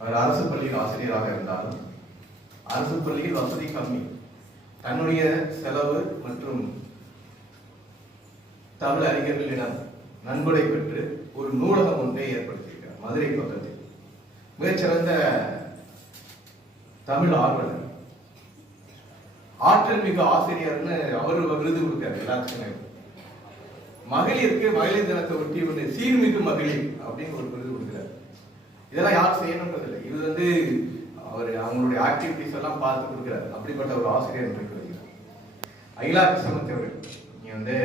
அவர் அரசு பள்ளியில் ஆசிரியராக இருந்தாலும் அரசு பள்ளியில் வசதி கம்மி. தன்னுடைய செலவு மற்றும் தமிழ் அறிஞர்களிடம் நன்கொடை பெற்று ஒரு நூலகம் ஒன்றை ஏற்படுத்தியிருக்கிறார் மதுரை பக்கத்தில். மிகச்சிறந்த தமிழ் ஆர்வலர், ஆற்றல் மிகு ஆசிரியர்னு அவர் விருது கொடுத்தார் எல்லாத்துக்குமே. மகளிருக்கு மகளிர் தினத்தை ஒட்டி ஒரு சீர்மிகு மகளிர் அப்படின்னு ஒரு விருது கொடுக்கிறார். இதெல்லாம் யார் செய்யணும்ன்றது இல்லை. இது அவர் அவங்களுடைய ஆக்டிவிட்டிஸ் எல்லாம் பார்த்து கொடுக்கிறார். அப்படிப்பட்ட ஒரு ஆசிரியர் என்று கிடைக்கிறார். அகிலா கிருஷ்ணமூர்த்தி அவர்கள் நீங்க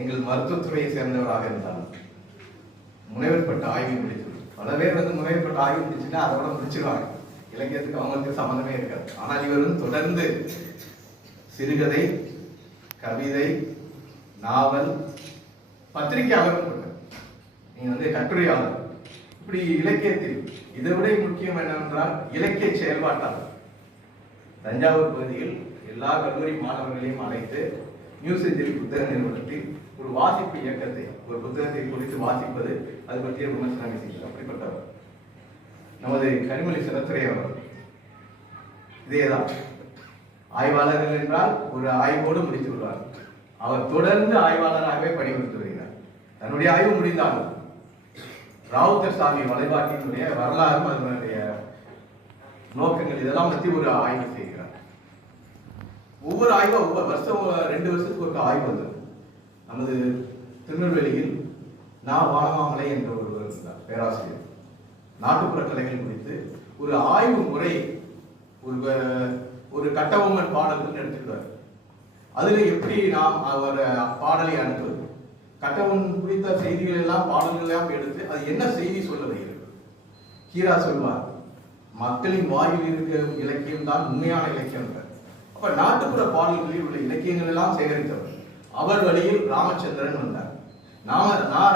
எங்கள் மருத்துவத்துறையை சேர்ந்தவராக இருந்தாலும் முனைவர் பட்ட ஆய்வு முடிச்சு, பல பேர் முனைவர் பட்ட ஆய்வு முடிச்சுன்னா அதோட முடிச்சிருவாங்க. இலக்கியத்துக்கு அவங்களுக்கு சம்மந்தமே இருக்காது. ஆனால் இவர் தொடர்ந்து சிறுகதை, கவிதை, நாவல், பத்திரிகையாளரும் கொடுத்தார். நீங்க கட்டுரையாளர், இப்படி இலக்கியத்தில் இதை விட முக்கியம் என்னவென்றால் இலக்கிய செயல்பாட்டாளர். தஞ்சாவூர் பகுதியில் எல்லா கல்லூரி மாணவர்களையும் அழைத்து நியூஸ் புத்தக நிறுவனத்தில் ஒரு வாசிப்பு இயக்கத்தை, ஒரு புத்தகத்தை குறித்து வாசிப்பது, அது பற்றிய விமர்சனம் செய்கிறார். அப்படிப்பட்டவர் நமது கனிமொழி சின்னத்துரை அவர். இதேதான் ஆய்வாளர்கள் என்றால் ஒரு ஆய்வோடு முடித்து விடுவார். அவர் தொடர்ந்து ஆய்வாளராகவே பணிபுரிந்து வருகிறார். தன்னுடைய ஆய்வு முடிந்தாலும் ராவுத்தர் சாமி வலைபாட்டினுடைய வரலாறும் அதனுடைய நோக்கங்கள் இதெல்லாம் பற்றி ஒரு ஆய்வு செய்கிறார். ஒவ்வொரு ஆய்வும் ஒவ்வொரு வருஷம் 2 வருஷத்துக்கு ஒரு ஆய்வு வந்தது. நமது திருநெல்வேலியில் வானமாமலை என்ற ஒருவர் இருந்தார், பேராசிரியர். நாட்டுப்புற கலைகள் குறித்து ஒரு ஆய்வு முறை, ஒரு கட்டபொம்மன் பாடல்கள் எடுத்துக்கிறார். அதுல எப்படி நாம் அவர் பாடலை அனுப்புவது, கட்டபொம்மன் குறித்த செய்திகள் எல்லாம் பாடல்கள் எல்லாம் எடுத்து அது என்ன செய்தி சொல்ல வருகிறது. கீரா சொல்வார், மக்களின் வாயில் இருக்கும் இலக்கியம் தான் உண்மையான இலக்கியம். அப்ப நாட்டுப்புற பாடல்களில் உள்ள இலக்கியங்கள் எல்லாம் சேகரித்தவர். அவர் வழியில் ராமச்சந்திரன் வந்தார்.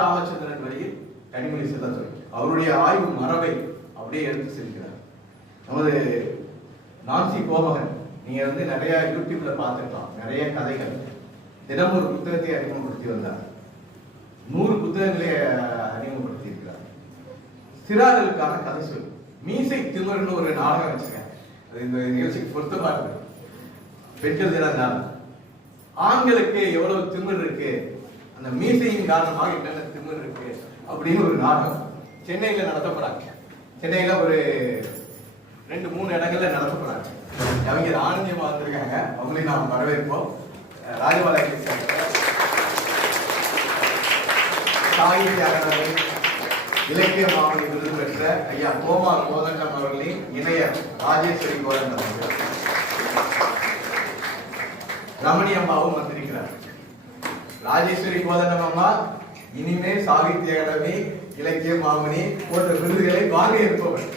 ராமச்சந்திரன் வழியில் கனிமொழி சின்னத்துரை அவருடைய ஆய்வு மரபை அப்படியே எடுத்து செல்கிறார். நமது நான்சி கோமகன், நீங்க நிறைய யூடியூப்ல பார்த்துக்கலாம், நிறைய கதைகள். தினம் ஒரு புத்தகத்தை அறிமுகப்படுத்தி வந்தார். 100 புத்தகங்களை அறிமுகப்படுத்தி இருக்கிறார். சிறார்களுக்கான கதை சொல், மீசை திமிர்னு ஒரு நாடகம் வச்சிருக்கேன். அது இந்த நிகழ்ச்சிக்கு பொருத்தமா இருக்கு. பெண்கள் தினம், ஆண்களுக்கு எவ்வளவு திமிர் இருக்கு, அந்த மீசையின் காரணமாக என்னென்ன திமிர் இருக்கு அப்படின்னு ஒரு நாடகம் சென்னையில நடத்தப்படாங்க. சென்னையில ஒரு 2-3 இடங்கள்ல நடத்தப்படாங்க. அவங்க ஆனந்தியமா வந்திருக்காங்க, அவங்களையும் நாம் வரவேற்போம். ராஜபாளையத்தை சேர்ந்த சாகித்ய அகாடமி இலக்கிய மாமணி விருது பெற்ற ஐயா கோமா கோதண்டம் அவர்களின் இணையர் ராஜேஸ்வரி கோதண்டம் அவர்கள், ரமணி அம்மாவும் வந்திருக்கிறார். ராஜேஸ்வரி கோதண்டம் அம்மா இனிமே சாகித்ய அகாடமி, இலக்கிய மாமணி போன்ற விருதுகளை வாங்கி இருப்பவர்.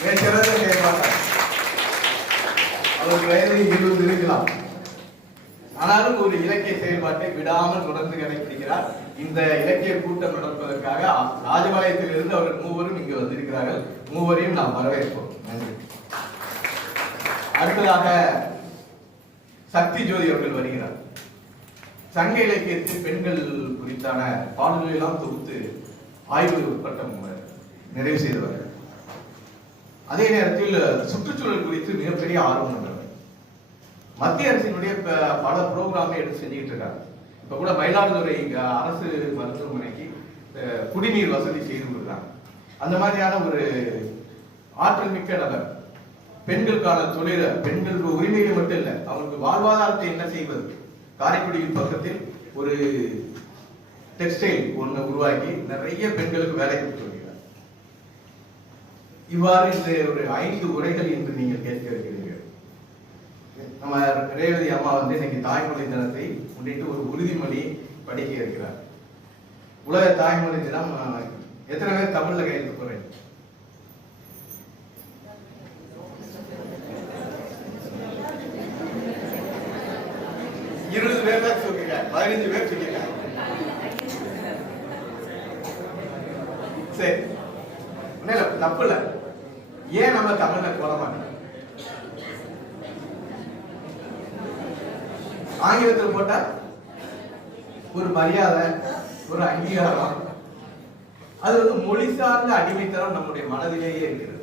மிகச்சிறந்த செயல்பாட்டார். அவருக்கு வயது 20 இருக்கலாம். ஆனாலும் ஒரு இலக்கிய செயல்பாட்டை விடாமல் தொடர்ந்து கடைபிடிக்கிறார். இந்த இலக்கிய கூட்டம் நடப்பதற்காக ராஜபாளையத்தில் இருந்து அவர் 3 இங்கு வந்திருக்கிறார்கள். 3 நாம் வரவேற்போம். நன்றி. அடுத்ததாக சக்தி ஜோதி அவர்கள் வருகிறார். சங்க இலக்கியத்தில் பெண்கள் குறித்தான பாடல்கள் எல்லாம் தொகுத்து ஆய்வு பட்டம் நிறைவு செய்தவர். அதே நேரத்தில் சுற்றுச்சூழல் குறித்து மிகப்பெரிய ஆர்வம் கொண்டவர். மத்திய அரசினுடைய பல புரோகிராமை எடுத்து செஞ்சுக்கிட்டு இருக்காங்க. இப்ப கூட மயிலாடுதுறை அரசு மருத்துவமனைக்கு குடிநீர் வசதி செய்து கொடுக்குறாங்க. அந்த மாதிரியான ஒரு ஆற்றல் மிக்க நபர். பெண்களுக்கான தொழில, பெண்கள் உரிமைகள் மட்டும் இல்லை, அவங்களுக்கு வாழ்வாதாரத்தை என்ன செய்வது. காரைக்குடியின் பக்கத்தில் ஒரு டெக்ஸ்டைல் ஒன்று உருவாக்கி நிறைய பெண்களுக்கு வேலை கொடுத்து வருகிறார். இவ்வாறு இந்த ஒரு 5 உரைகள் என்று நீங்கள் கேட்க இருக்கிறீர்கள். நம்ம ரேவதி அம்மா இன்னைக்கு தாய்மொழி தினத்தை முன்னிட்டு ஒரு உறுதிமொழி படிக்க இருக்கிறார். உலக தாய்மொழி தினம் எத்தனை பேர் தமிழ்ல கையெழுத்து போறேன்? இருபது பேர் தான் சொல்லிருக்காங்க, 15 பேர் சொல்லிருக்காங்க. சரி, தப்பு இல்ல. ஏன் நம்ம தமிழ்ல போட மாட்டோம்? ஆங்கிலத்தில் போட்டா ஒரு மரியாதை, ஒரு அங்கீகாரம், அது மொழி சார்ந்த அடிமைத்தனம் நம்முடைய மனதிலேயே இருக்கிறது.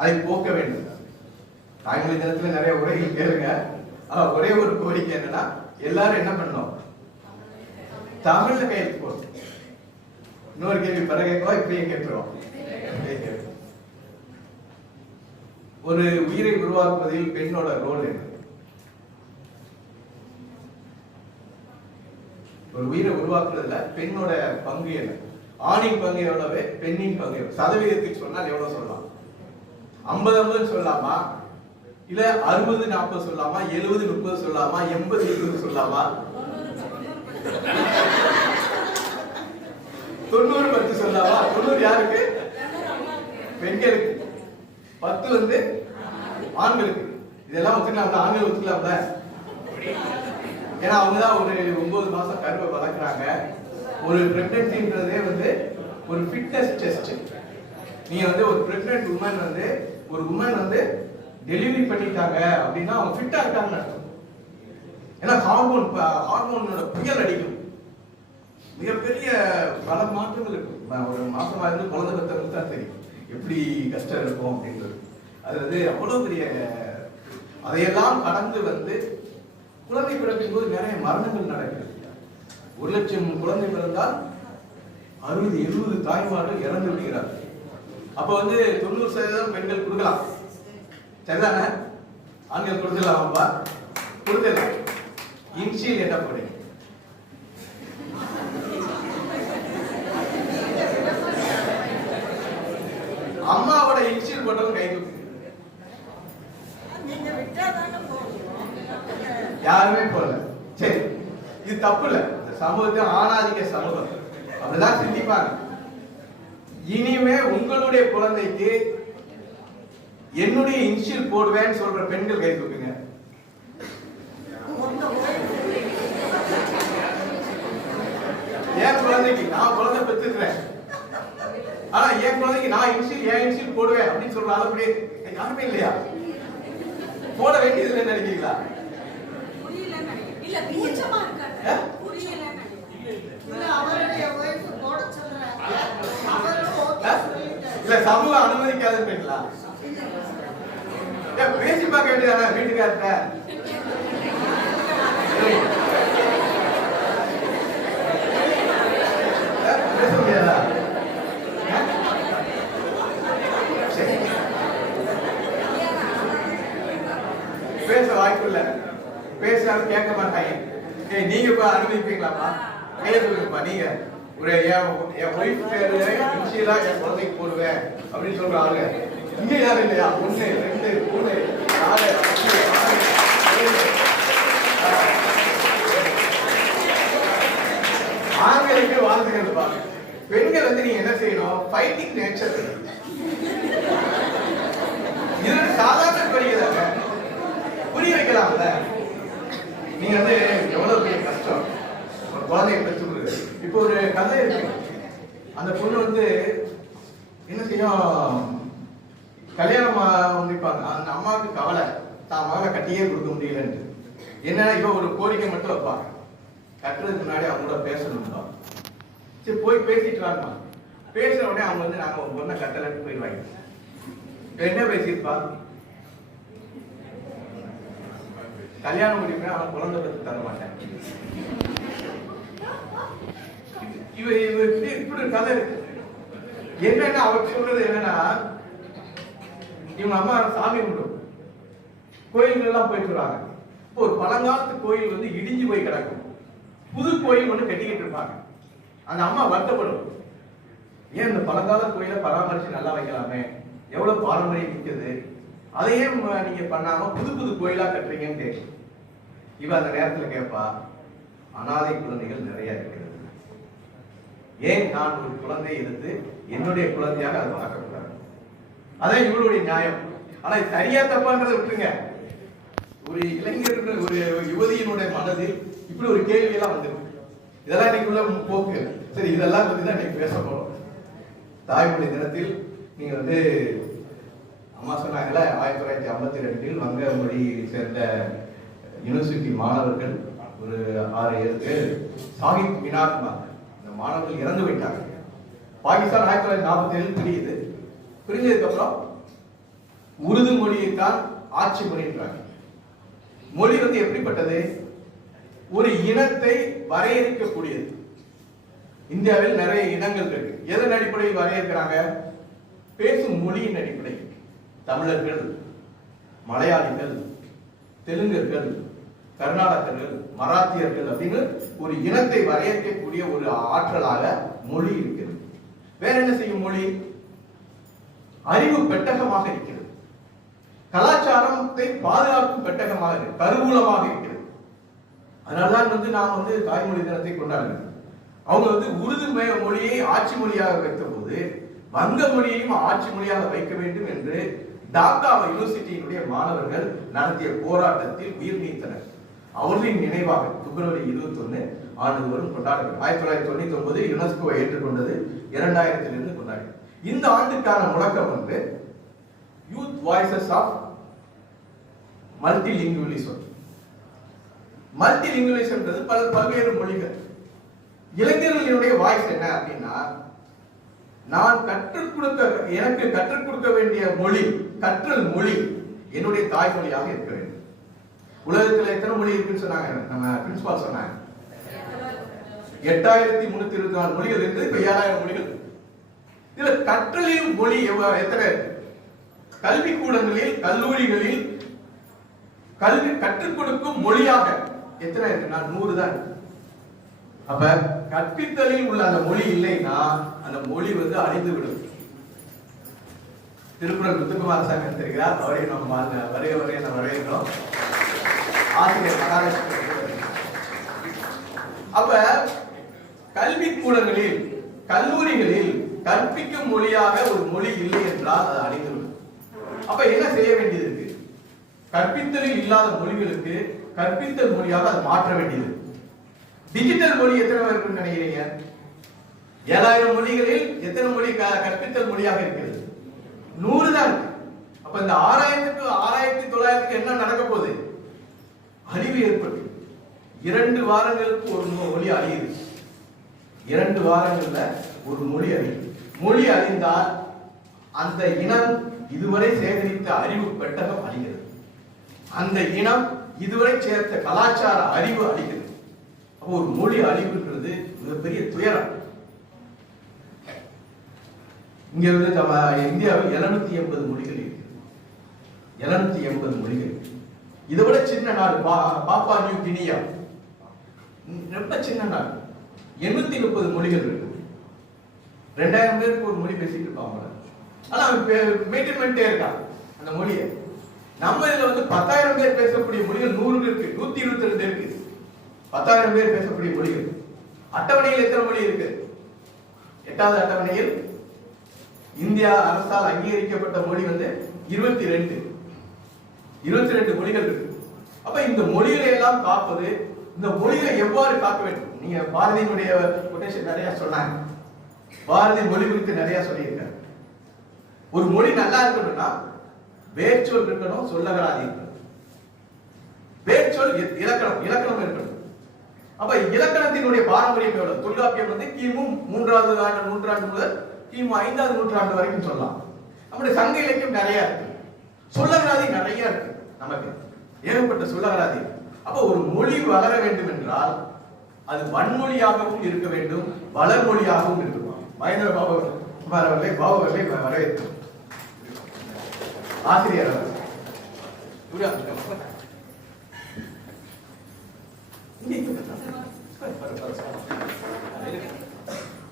அதை போக்க வேண்டும். தாய்மொழி தினத்துல நிறைய உரைகள் கேளுங்க. ஒரே ஒரு கோரிக்கை என்னன்னா, எல்லாரும் என்ன பண்ணணும், தமிழ்ல கையெழுத்து போடும். இன்னொரு கேள்வி பிறகு கேட்கலாம், இப்படியே கேட்டுருவோம். ஒரு உயிரை உருவாக்குவதில் பெண்ணோட ரோல் என்ன? ஒரு உயிரை உருவாக்குறதுல பெண்ணோட பங்கு என்ன? ஆணின் பங்கு எவ்வளவு, பெண்ணின் பங்கு சதவீதத்துக்கு சொன்னால் எவ்வளவு சொல்லலாம்? 50-50 சொல்லலாமா, இல்ல 60-40 சொல்லலாமா, 70-30 சொல்லலாமா, 80-20 சொல்லலாமா, 90-10 சொல்லலாமா? 90 யாருக்கு? பெண்களுக்கு. 10 ஆண்களுக்கு. இதெல்லாம் ஒத்துக்கலாம்ல, ஆண்கள் ஒத்துக்கலாம்ல. ஏன்னா அவங்கதான் ஒரு 9 மாசம் கருவை வளர்க்குறாங்க. ஒரு பிரெக்னன்சின்றதே ஒரு ஃபிட்னஸ் டெஸ்ட். நீங்க ஒரு பிரெக்னன்ட் உமன் ஒரு உமன் டெலிவரி பண்ணிட்டாங்க அப்படின்னா அவங்க ஃபிட்டா இருக்காங்கன்னு அர்த்தம். ஏன்னா ஹார்மோனோட புயல் அடிக்கும். மிகப்பெரிய பல மாற்றங்கள் இருக்கும். ஒரு மாசமா இருந்து குழந்தை பெற்றவங்களுக்கு தான் தெரியும் எப்படி கஷ்டம் இருக்கும் அப்படின்றது. அது அவ்வளவு பெரிய, அதையெல்லாம் கடந்து குழந்தை பிறப்பின் போது நிறைய மரணங்கள் நடக்குது. 1 லட்சம் குழந்தை பிறந்தால் 60-70 தாய்மார்கள் இறந்து விடுகிறார். அப்ப 90% பெண்கள் கொடுக்கலாம், சரிதானே? ஆண்கள் கொடுக்கலாமாப்பா? கொடுக்கலாம். இன்ஷியல் என்ன போடுங்க? அம்மாவோட இன்ஷியல் போட்டவங்க கை தூக்கு. யாருமே போடல. சரி, இது தப்பு இல்ல. இந்த சமூகத்தை ஆணாதிக்க சமூகம் அப்படிதான் சிந்திப்பாங்க. இனிமே உங்களுடைய குழந்தைக்கு என்னுடைய இன்ஷியல் போடுவேன்னு சொல்ற பெண்கள் கை தூக்குங்க. என் குழந்தைக்கு நான் குழந்தை பெற்றுக்கிறேன், ஆனா என் குழந்தைக்கு நான் இன்ஷியல் போடுவேன் அப்படின்னு சொல்ற அளவுக்கு யாருமே இல்லையா? போட வேண்டியது நினைக்கிறீங்களா? இல்ல சமூகம் அனுமதிக்காதுன்றீங்களா? பேசி பார்க்க வேண்டியதானே வீட்டுக்கார்ட்ட? பேச முடியாதா? பேச வாய்ப்பு இல்ல. பேசினாலும் கேட்க மாட்டாங்க. நீங்க அனுமதிப்பீங்களாப்பா? கையை சொல்லுங்கப்பா. நீங்க ஒரு என் ஒய்ஃப் பேரு இன்ஷியலா என் குழந்தைக்கு போடுவேன் அப்படின்னு சொல்ற ஆளுங்க இங்க யாரும் இல்லையா? 1 2 3 4 ஆண்களுக்கு வாழ்த்துக்கள் பாருங்க. பெண்கள் நீங்க என்ன செய்யணும்? Fighting nature. இது சாதாரண படிக்கிறாங்க, புரிய வைக்கலாம்ல. நீங்க எவ்வளவு பெரிய கஷ்டம் ஒரு குழந்தைய பெற்றுக் கொடுக்குது. இப்போ ஒரு கதை இருக்கு. அந்த பொண்ணு என்ன செய்யும், கல்யாணம் முடிப்பாங்க. அந்த அம்மாவுக்கு கவலை, தான் மகளை கட்டியே கொடுக்க முடியலன்ட்டு. என்ன இவ ஒரு கோரிக்கை மட்டும் வைப்பாங்க, கட்டுறதுக்கு முன்னாடி அவங்க கூட பேசணும்பா. சரி போய் பேசிட்டு வாங்கம்மா. பேசுற உடனே அவங்க நாங்க உங்க பொண்ணை கட்டலன்னு போயிடுவாங்க. என்ன பேசியிருப்பா? கல்யாணம் முடிப்பேன், அவன் குழந்தை பத்தி தர மாட்டேன். இப்படி ஒரு கதை இருக்கு. என்னன்னா அவர் சொல்றது என்னன்னா, இவங்க அம்மா சாமி கும்பிடும், கோயில்கள் எல்லாம் போயிட்டு வராங்க. இப்போ ஒரு பழங்காலத்து கோயில் இடிஞ்சு போய் கிடக்கும். புது கோயில் ஒண்ணு கட்டிக்கிட்டு இருப்பாங்க. அந்த அம்மா வருத்தப்படும், ஏன் இந்த பழங்கால கோயிலை பராமரிச்சு நல்லா வைக்கலாமே, எவ்வளவு பாரம்பரியம் நிற்குது, அதையே நீங்க பண்ணாம புது புது கோயிலா கட்டுறீங்கன்னு கேட்கும். இவ அந்த நேரத்துல கேட்பா, அனாதை குழந்தைகள் நிறைய இருக்கிறது, ஏன் நான் ஒரு குழந்தை இருந்து என்னுடைய குழந்தையாக அதை வளர்க்கக்கூடாது? அதான் இவளுடைய நியாயம். ஆனா சரியா தப்பான்றதை விட்டுருங்க. ஒரு இளைஞர்கள் ஒரு யுவதியினுடைய மனதில் இப்படி ஒரு கேள்வி எல்லாம் வந்துருக்கு. இதெல்லாம் இன்னைக்குள்ள போக்கு. சரி, இதெல்லாம் பத்தி தான் இன்னைக்கு பேச போறோம். தாய்மொழி தினத்தில் நீங்க அம்மா சொன்னாங்கல்ல, 1952 வங்க மொழியை சேர்ந்த யூனிவர்சிட்டி மாணவர்கள் ஒரு 6-7 பேர் சாகித் வினாத்மாங்க. அந்த மாணவர்கள் இறந்து போயிட்டாங்க. பாகிஸ்தான் 1947 பிரியுது. பிரிஞ்சதுக்கு அப்புறம் உருது மொழியைத்தான் ஆட்சி மொழின்றாங்க. மொழி வந்து எப்படிப்பட்டது? ஒரு இனத்தை வரையறுக்கக்கூடியது. இந்தியாவில் நிறைய இனங்கள் இருக்கு. எதன் அடிப்படையில் வரையறுக்கிறாங்க? பேசும் மொழியின் அடிப்படையில். தமிழர்கள், மலையாளிகள், தெலுங்கர்கள், கர்நாடகர்கள், மராத்தியர்கள் அப்படின்னு ஒரு இனத்தை வரையறுக்கக்கூடிய ஒரு ஆற்றலாக மொழி இருக்கிறது. வேற என்ன செய்யும் மொழி? அறிவு பெட்டகமாக இருக்கிறது. கலாச்சாரத்தை பாதுகாக்கும் பெட்டகமாக இருக்கு, கருவூலமாக இருக்கிறது. அதனால்தான் வந்து நாம் வந்து தாய்மொழி தினத்தை கொண்டாடுகிறோம். அவங்க வந்து உருது மொழியை ஆட்சி மொழியாக வைத்த போது வங்க மொழியையும் ஆட்சி மொழியாக வைக்க வேண்டும் என்று டாக்கா யூனிவர்சிட்டியினுடைய மாணவர்கள் நடத்திய போராட்டத்தில் உயிர் நீத்தனர். அவர்களின் நினைவாக பிப்ரவரி 21 ஆண்டுதோறும் கொண்டாடுகிறது. 1999 யுனெஸ்கோ ஏற்றுக்கொண்டது, 2000 கொண்டாடுகிறது. இந்த ஆண்டுக்கான முழக்கம் வந்து யூத் வாய்ஸஸ் ஆஃப் மல்டிலிங்குவலிசம். மல்டிலிங்குவலிசம்ன்றது பல்வேறு மொழிகள். இளைஞர்களுடைய வாய்ஸ் என்ன அப்படின்னா, நான் எனக்கு கற்றுக் கொடுக்க வேண்டிய மொழி, கற்றல் மொழி என்னுடைய தாய்மொழியாக இருக்க வேண்டும். உலகத்தில் எத்தனை மொழி இருக்குன்னு சொன்னாங்க? நம்ம பிரின்சிபால் சொன்னாங்க 8324 மொழிகள் இருந்து இப்ப 7000 மொழிகள். இதுல கற்றலின் மொழி எத்தனை? கல்வி கூடங்களில், கல்லூரிகளில் கல்வி கற்றுக் கொடுக்கும் மொழியாக எத்தனை இருக்குன்னா 100 தான். அப்ப கற்பித்தலில் உள்ள அந்த மொழி இல்லைன்னா அந்த மொழி வந்து அழிந்து விடும். திருக்குறள் முத்துக்குமார் சாமி தெரிகிறார், அவரையும் நம்ம வரைய நம்ம வரைகிறோம். ஆசிரியர் மகாராஷ்டிர. அப்ப கல்வி கூடங்களில், கல்லூரிகளில் கற்பிக்கும் மொழியாக ஒரு மொழி இல்லை என்றால் அது அழிந்துவிடும். அப்ப என்ன செய்ய வேண்டியது இருக்கு? கற்பித்தலில் இல்லாத மொழிகளுக்கு கற்பித்தல் மொழியாக அதை மாற்ற வேண்டியது. டிஜிட்டல் மொழி எத்தனை இருக்குன்னு நினைக்கிறீங்க? 7000 மொழிகளில் எத்தனை மொழி கற்பித்தல் மொழியாக இருக்கிறது? 100 தான் இருக்கு. அப்ப இந்த 6000க்கு 6900க்கு என்ன நடக்க போகுது? அழிவு ஏற்பட்டு 2 வாரங்களுக்கு ஒரு மொழி அழியுது. 2 வாரங்கள்ல ஒரு மொழி அழியுது. மொழி அழிந்தால் அந்த இனம் இதுவரை சேகரித்த அறிவு பெட்டகம் அழிகிறது. அந்த இனம் இதுவரை சேர்த்த கலாச்சார அறிவு அழிகிறது. அப்போ ஒரு மொழி அழிவுன்றது மிகப்பெரிய துயரம். இங்க வந்து இந்தியாவில் 780 மொழிகள் இருக்கு. 780 மொழிகள். இதை விட சின்ன நாடு பாப்பா நியூ கினியா, ரொம்ப சின்ன நாடு. 830 மொழிகள் இருக்கு. 2000 பேருக்கு ஒரு மொழி பேசிட்டு இருப்பாங்க. ஆனா மெயின்டைன் பண்ணிட்டே இருக்கான் அந்த மொழியை. நம்ம இதுல வந்து 10,000 பேர் பேசக்கூடிய மொழிகள் 100 இருக்கு, 122 இருக்கு. 10,000 பேர் பேசக்கூடிய மொழிகள். அட்டவணையில் எத்தனை மொழி இருக்கு? 8வது அட்டவணையில் இந்தியா அரசால் அங்கீகரிக்கப்பட்ட மொழி வந்து 22 மொழிகள் இருக்கு. அப்ப இந்த மொழிகளை எல்லாம் காப்பது, இந்த மொழிகளை எவ்வாறு காக்க வேண்டும்? நீங்க பாரதியினுடைய கொட்டேஷன் நிறைய சொன்னாங்க. பாரதி மொழி குறித்து நிறைய சொல்லியிருக்காரு. ஒரு மொழி நல்லா இருக்கணும்னா வேர்ச்சொல் இருக்கணும், சொல்லகராதி இருக்கணும். வேர்ச்சொல் இலக்கணம் இருக்கணும். அப்ப இலக்கணத்தினுடைய பாரம்பரியம் எவ்வளவு? தொல்காப்பியம் வந்து கிமு 3வது நூற்றாண்டு முதல் கிமு 5வது நூற்றாண்டு வரைக்கும் சொல்லலாம். நம்முடைய சங்க இலக்கியம் நிறைய இருக்கு, சொல்லகராதி நிறைய இருக்கு. நமக்கு ஏகப்பட்ட சொல்லகராதி. அப்ப ஒரு மொழி வளர வேண்டும் என்றால் அது வன்மொழியாகவும் இருக்க வேண்டும், வளர்மொழியாகவும் இருக்கும். மகேந்திர பாபு அவர்களை வரவேற்கிறோம். ஆசிரியர்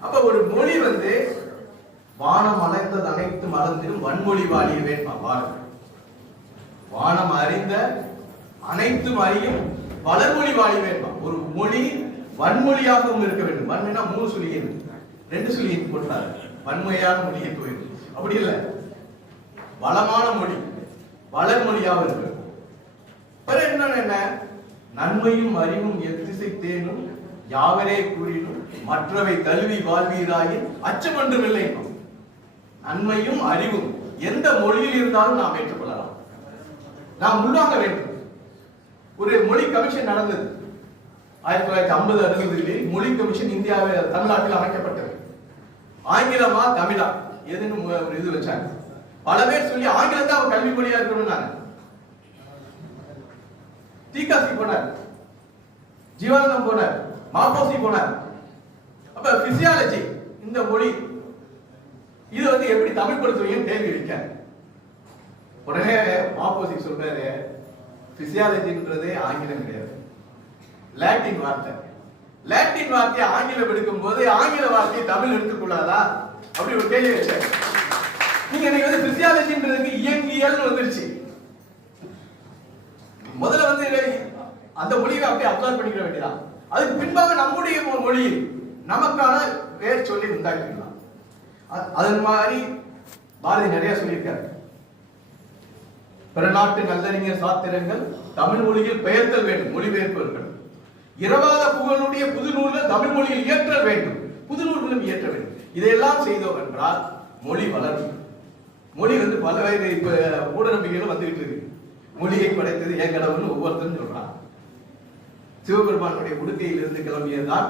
அப்ப ஒரு மொழி வந்து வானம் அலைந்தது அனைத்து மலர்ந்திடும் வன்மொழி வாழியவே. வானம் அறிந்த அனைத்தும் அறியும் வளர்மொழி வாழிவேன்பா. ஒரு மொழி வன்மொழியாகவும் இருக்க வேண்டும். வன்மைனா 3 சுழியின் 2 சுழியின் போட்டாரு. வன்மையான மொழியை போயிடும். அப்படி இல்லை, வளமான மொழி, வளர்மொழியாக இருக்கு. என்ன நன்மையும் அறிவும் எத்திசை தேனும் யாவரே கூறினும் மற்றவை கல்வி வாழ்வீராயின் அச்சம் ஒன்றும் இல்லை. நன்மையும் அறிவும் எந்த மொழியில் இருந்தாலும் நாம் ஏற்றுக்கொள்ளலாம், நாம் உள்வாங்க வேண்டும். ஒரு மொழி கமிஷன் நடந்தது 1950-60களில். மொழி கமிஷன் தமிழ்நாட்டில் அமைக்கப்பட்டது. ஆங்கிலமா தமிழா எதுன்னு ஒரு இது வச்சாங்க. பல பேர் சொல்லி ஆங்கிலம் தான் அவன் கல்வி மொழியா இருக்கணும். தீகாசி போனார், ஜீவானந்தம் போனார், மாப்போசி போனார். அப்ப பிசியாலஜி இந்த மொழி இது வந்து எப்படி தமிழ் படுத்துவீங்கன்னு கேள்வி வைக்க உடனே மாப்போசி சொல்றாரு, பிசியாலஜின்றது ஆங்கிலம் கிடையாது, லாட்டின் வார்த்தை. லாட்டின் வார்த்தையை ஆங்கிலம் எடுக்கும் போது ஆங்கில வார்த்தையை தமிழ் எடுத்துக்கூடாதா அப்படி ஒரு கேள்வி வச்சாரு. நீங்க இன்னைக்கு வந்து பிசியாலஜின்றதுக்கு இயங்கியல் வந்துருச்சு. முதல்ல வந்து அந்த மொழியை அப்படியே அப்சர்வ் பண்ணிக்க வேண்டியதான். அதுக்கு பின்பாக நம்முடைய மொழியில் நமக்கான வேர் சொல்லி உண்டாக்கிக்கலாம். அதன் மாதிரி பாரதி நிறைய சொல்லியிருக்காரு. பிற நாட்டு நல்லறிஞர் சாத்திரங்கள் தமிழ் மொழியில் பெயர்த்தல் வேண்டும், மொழிபெயர்ப்பவர்கள் இரவாத புகழுடைய புது நூல்கள் தமிழ் மொழியில் இயற்றல் வேண்டும், புது நூல்களும் இயற்ற வேண்டும். இதையெல்லாம் செய்தோம் என்றால் மொழி வளரும். மொழி வந்து பல வகை இப்ப மூட நம்பிக்கைகளும் வந்துகிட்டு இருக்கு. மொழியை படைத்தது என் கடவுள்னு ஒவ்வொருத்தரும் சொல்றான். சிவபெருமானுடைய உடுக்கையில் இருந்து கிளம்பியதுதான்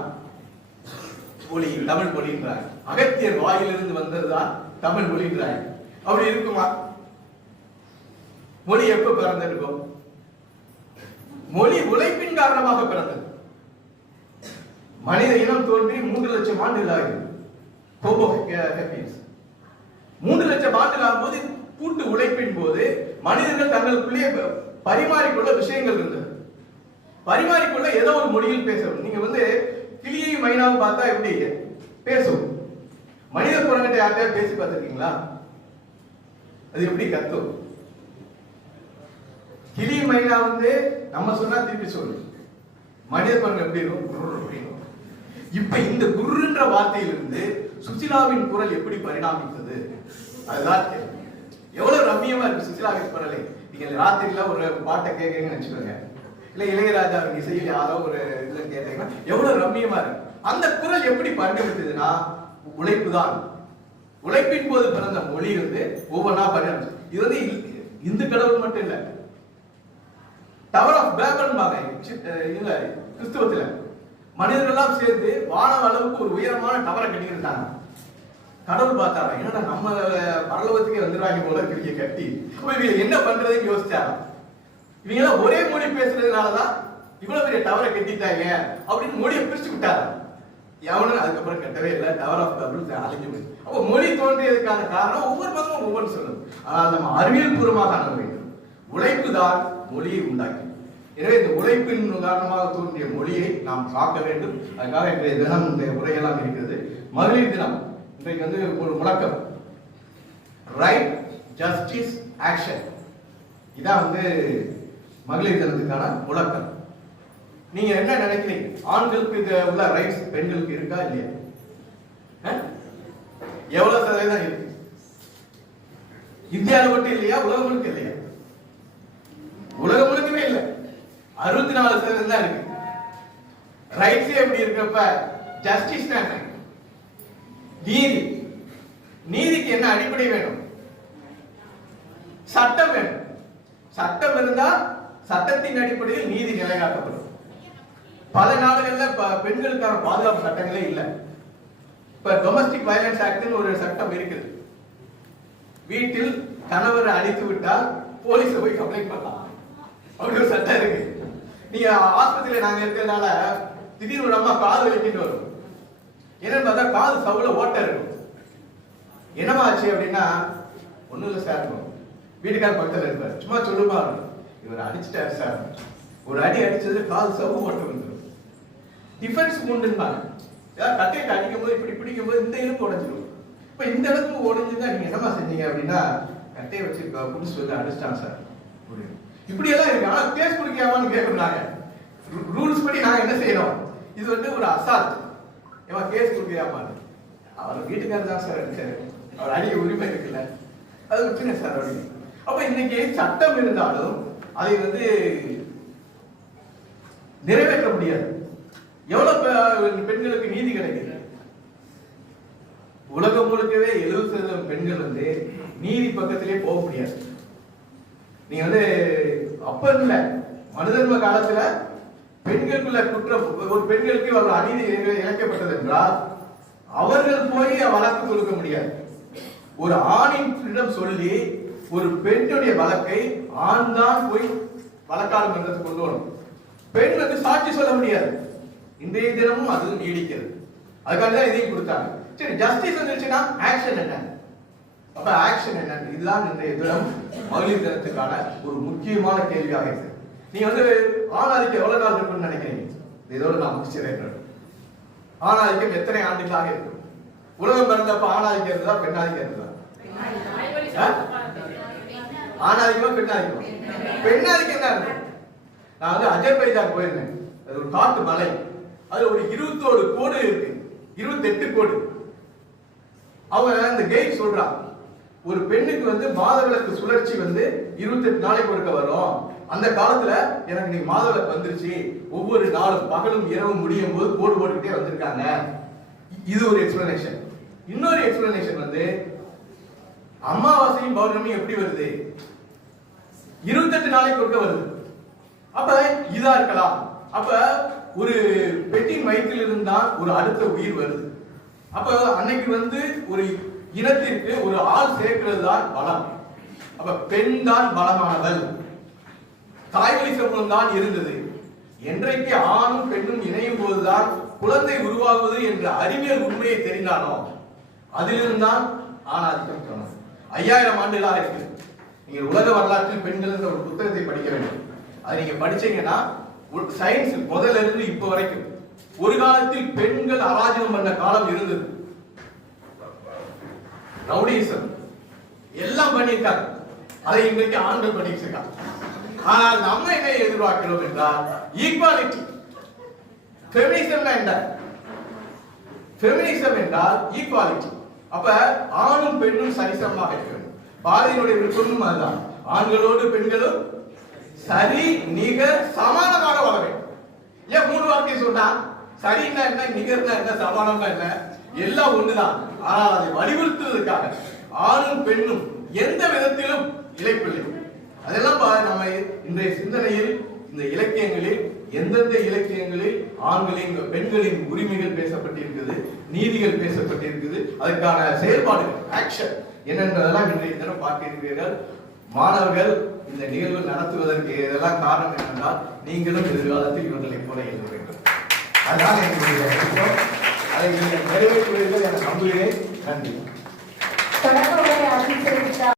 மொழி, தமிழ் மொழின்றார். அகத்தியர் வாயிலிருந்து வந்ததுதான் தமிழ் மொழின்றார். அப்படி இருக்குமா? மொழி எப்ப பிறந்திருக்கும்? மொழி உழைப்பின் காரணமாக பிறந்தது. மனித இனம் தோன்றி 3 லட்சம் ஆண்டுகள் ஆகும். 3 லட்சம் ஆண்டுகள் ஆகும்போது கூட்டு உழைப்பின் போது மனிதர்கள் தங்களுக்குள்ளே பரிமாறிக்கொள்ள விஷயங்கள் இருந்தது. பரிமாறிக்கொள்ள ஏதோ ஒரு மொழியில் பேசணும். நீங்க வந்து கிளியையும் மைனாவும் பார்த்தா எப்படி பேசும்? மனித குரங்கிட்ட யார்கிட்ட பேசி பார்த்திருக்கீங்களா? அது எப்படி கத்தும்? கிளி மைனா வந்து நம்ம சொன்னா திருப்பி சொல்லு. மனித குரங்கு எப்படி இருக்கும்? இப்ப இந்த குருன்ற வார்த்தையிலிருந்து சுசிலாவின் குரல் எப்படி பரிணாமித்தது? அதுதான் எவ்வளவு ரம்மியமா இருக்கு சுசிலாவின் குரலை. நீங்க ராத்திரில ஒரு பாட்டை கேட்கறீங்கன்னு வச்சுக்கோங்க, இல்ல இளையராஜாவின் இசையில் யாரோ ஒரு இதுல கேட்டீங்கன்னா எவ்வளவு ரம்மியமா இருக்கு. அந்த குரல் எப்படி பரிணமித்ததுன்னா உழைப்பு தான். உழைப்பின் போது பிறந்த மொழி வந்து ஒவ்வொன்றா பரிணமிச்சு. இது வந்து இந்து கடவுள் மட்டும் இல்ல, டவர் ஆஃப் பேபல் இல்ல கிறிஸ்துவத்துல மனிதர்கள்லாம் சேர்ந்து வானம் அளவுக்கு ஒரு உயரமான டவரை கட்டிக்கிட்டாங்க. கடவுள் பார்த்தாரா, என்னடா நம்ம பரலோகத்துக்கே வந்துடுவாங்க போல கிளிய கட்டி, இவங்க என்ன பண்றதுன்னு யோசிச்சாரா. இவங்க எல்லாம் ஒரே மொழி பேசுறதுனாலதான் இவ்வளவு பெரிய டவரை கட்டிட்டாங்க அப்படின்னு மொழியை பிரிச்சு விட்டாரா. எவனும் அதுக்கப்புறம் கட்டவே இல்லை. டவர் ஆஃப் பேபல் அழிஞ்சு போயிடுச்சு. அப்போ மொழி தோன்றியதுக்கான காரணம் ஒவ்வொரு பக்கமும் ஒவ்வொரு சொல்லணும். ஆனால் நம்ம அறிவியல் பூர்வமாக அணுக வேண்டும். உழைப்பு தான் மொழியை உண்டாக்கி. எனவே இந்த உழைப்பின் காரணமாக தோன்றிய மொழியை நாம் காக்க வேண்டும். அதுக்காக இன்றைய தினம் இந்த உரையெல்லாம் இருக்கிறது. மகளிர் தினம் இன்றைக்கு வந்து ஒரு முழக்கம், ரைட் ஜஸ்டிஸ் ஆக்ஷன். இதான் வந்து மகளிர் தினத்துக்கான முழக்கம். நீங்க என்ன நினைக்கிறீங்க? ஆண்களுக்கு இது உள்ள ரைட்ஸ் பெண்களுக்கு இருக்கா இல்லையா? எவ்வளவு சதவீதம் இருக்கு? இந்தியாவில் மட்டும் இல்லையா, உலகம் முழுக்க இல்லையா? உலகம் முழுக்கவே இல்லை, 64% தான் இருக்கு. ரைட்ஸ் எப்படி இருக்கப்ப ஜஸ்டிஸ் நீதி. நீதிக்கு என்ன அடிப்படை வேணும்? சட்டம் வேணும். சட்டம் இருந்தா சட்டத்தின் அடிப்படையில் நீதி நிலைநாட்டப்படும். பல நாடுகள்ல பெண்களுக்கான பாதுகாப்பு சட்டங்களே இல்லை. இப்ப டொமஸ்டிக் வயலன்ஸ் ஆக்ட்னு ஒரு சட்டம் இருக்குது. வீட்டில் கணவரை அடித்து விட்டால் போலீஸ போய் கம்ப்ளைண்ட் பண்ணலாம், அப்படி ஒரு சட்டம் இருக்கு. நீங்க ஆஸ்பத்திரியில நாங்க இருக்கிறதுனால திடீர்னு ஒரு அம்மா காது வலிக்கிட்டு வரும். என்னன்னு பார்த்தா காது சவுல ஓட்ட இருக்கும். என்னமா ஆச்சு அப்படின்னா, ஒண்ணும் இல்லை சார், வீட்டுக்கார பக்கத்துல இருப்பார், சும்மா சொல்லுமா இவர் அடிச்சுட்டாரு சார், ஒரு அடி அடிச்சது காது சவு ஓட்ட வந்துடும். டிஃபென்ஸ் உண்டுன்னாங்க. ஏதாவது கட்டையை அடிக்கும் போது இப்படி பிடிக்கும் போது இந்த இழுப்பு உடைஞ்சிடும். இப்ப இந்த இடத்துக்கு உடைஞ்சுதான் நீங்க என்னமா செஞ்சீங்க அப்படின்னா, கட்டையை வச்சு புடிச்சு வந்து அடிச்சிட்டாங்க சார். இப்படி எல்லாம் இருக்கு. ஆனா கேஸ் குடிக்காமனு கேட்கறாங்க. ரூல்ஸ் படி நாங்க என்ன செய்யறோம்? இது வந்து ஒரு அசால்ட். ஏன் கேஸ் குடிக்காம? அவர் வீட்டுக்காரர் தான் சார் அடிச்சாரு, அவர் அடிக்க உரிமை இருக்குல்ல, அது விட்டுங்க சார் அப்படின்னு. அப்ப இன்னைக்கு சட்டம் இருந்தாலும் அதை வந்து நிறைவேற்ற முடியாது. எவ்வளவு பெண்களுக்கு நீதி கிடைக்குது? உலகம் முழுக்கவே 70% பெண்கள் வந்து நீதி பக்கத்திலே போக முடியாது. நீங்க வந்து அப்ப இல்ல, மனுதர்ம காலத்துல பெண்களுக்குள்ள குற்றம், ஒரு பெண்களுக்கு ஒரு அநீதி இழைக்கப்பட்டது என்றால் அவர்கள் போய் வழக்கு கொடுக்க முடியாது. ஒரு ஆணிடம் சொல்லி ஒரு பெண்ணுடைய வழக்கை ஆண் தான் போய் வழக்காடு மன்றத்துக்கு கொண்டு வரணும். பெண் வந்து சாட்சி சொல்ல முடியாது. இன்றைய தினமும் அது நீடிக்கிறது. அதுக்காக தான் இதையும் கொடுத்தாங்க. சரி, ஜஸ்டிஸ் வந்துச்சுன்னா ஆக்ஷன் என்ன? அப்ப ஆக்ஷன் என்ன? இதுதான் இன்றைய தினம் மகளிர் தினத்துக்கான ஒரு முக்கியமான கேள்வியாக இருக்கு. நீங்க வந்து ஆணாதிக்கம் எவ்வளவு நாள் இருக்குன்னு நினைக்கிறீங்க? இதோட நான் முடிச்சிடறேன். ஆணாதிக்கம் எத்தனை ஆண்டுகளாக இருக்கும்? உலகம் பிறந்தப்ப ஆணாதிக்கம் இருந்தா பெண்ணாதிக்கம் இருந்தா? ஆணாதிக்கமா பெண்ணாதிக்கமா? பெண்ணாதிக்கம் தான் இருக்கு. நான் வந்து அஜர்பைஜான் போயிருந்தேன். அது ஒரு காட்டு மலை. அதுல ஒரு 21 கோடு இருக்கு, 28 கோடு. அவங்க அந்த கைட் சொல்றான், ஒரு பெண்ணுக்கு வந்து மாதவிலக்கு சுழற்சி வந்து 28 நாளைக்கு ஒருக்க வரும். அந்த காலத்துல எனக்கு நீ மாதவிலக்கு வந்துருச்சு, ஒவ்வொரு நாளும் பகலும் இரவும் முடியும் போது கோடு போட்டுக்கிட்டே வந்திருக்காங்க. இது ஒரு எக்ஸ்பிளனேஷன். இன்னொரு எக்ஸ்பிளனேஷன் வந்து அமாவாசையும் பௌர்ணமி எப்படி வருது? 28 நாளைக்கு ஒருக்க வருது. அப்ப இதா இருக்கலாம். அப்ப ஒரு பெட்டின் வயிற்றில் இருந்தால் ஒரு அடுத்த உயிர் வருது. அப்ப அன்னைக்கு வந்து ஒரு இனத்திற்கு ஒரு ஆள் சேர்க்கிறது தான் பலம். அப்ப பெண் தான் பலமானவள். தாய்வழி சமூகம் தான் இருந்தது. என்றைக்கு ஆணும் பெண்ணும் இணையும் போதுதான் குழந்தை உருவாகுவது என்ற அறிவியல் உண்மையை தெரிந்தாலும் அதிலிருந்தான் ஆணாதிக்கம் சொன்னார். 5000 ஆண்டுகளாக இருக்கு. நீங்க உலக வரலாற்றில் பெண்கள் என்ற ஒரு புத்தகத்தை படிக்க வேண்டும். அதை நீங்க படிச்சீங்கன்னா சயின்ஸ் முதல்ல இருந்து இப்ப வரைக்கும் ஒரு காலத்தில் பெண்கள் அராஜகம் பண்ண காலம் இருந்தது. ரவுடிசம் எல்லாம் பண்ணியிருக்காங்க. அதை இன்றைக்கு ஆண்கள் பண்ணிட்டு இருக்காங்க. ஆனால் நம்ம என்ன எதிர்பார்க்கிறோம் என்றால் ஈக்வாலிட்டி. ஃபெமினிசம் என்ன? ஃபெமினிசம் என்றால் ஈக்வாலிட்டி. அப்ப ஆணும் பெண்ணும் சரிசமமாக இருக்க வேண்டும். பாரதியினுடைய விருப்பமும் அதுதான். ஆண்களோடு பெண்களும் சரி நிகர் சமானமாக வாழ வேண்டும். ஏன் 3 வார்த்தை சொன்னா? சரின்னா என்ன, நிகர்னா என்ன, சமானம்னா என்ன? எல்லாம் ஒண்ணுதான். ஆனால் அதை வலியுறுத்துவதற்காக ஆணும் பெண்ணும் எந்த விதத்திலும் இழைப்பில்லை. அதெல்லாம் நம்ம இன்றைய சிந்தனையில் இந்த இலக்கியங்களில் எந்தெந்த இலக்கியங்களில் ஆண்களின் பெண்களின் உரிமைகள் பேசப்பட்டிருக்குது, நீதிகள் பேசப்பட்டிருக்குது, அதற்கான செயல்பாடுகள் ஆக்ஷன் என்னன்றதெல்லாம் இன்றைய தினம் பார்க்க இருக்கிறீர்கள். மாணவர்கள் இந்த நிகழ்வு நடத்துவதற்கு இதெல்லாம் காரணம் என்னென்றால் நீங்களும் எதிர்காலத்தில் இவர்களை போல எழுத வேண்டும். அதனால் எங்களுடைய அதை நீங்கள் நிறைவேற்றுவீர்கள் என நம்புகிறேன். நன்றி.